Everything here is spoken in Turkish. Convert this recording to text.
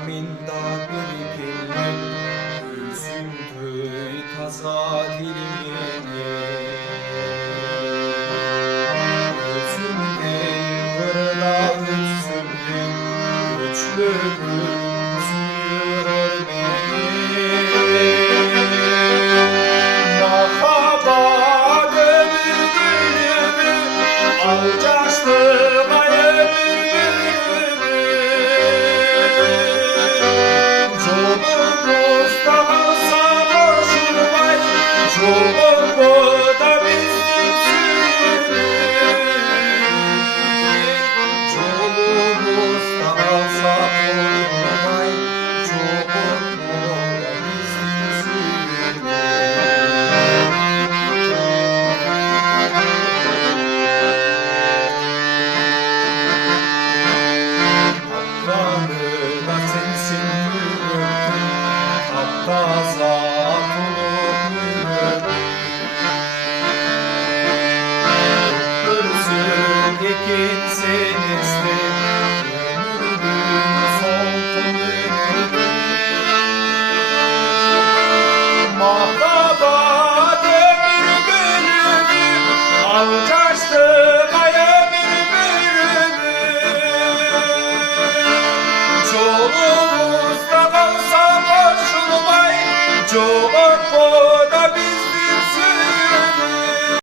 minda birikildim üzüldü taza dilimini özümde kırıla üstündüm güçlü suyurur beni Nahaba dövür gülümü alcaşlı bayır Zat olup Hırsın ekin sen iste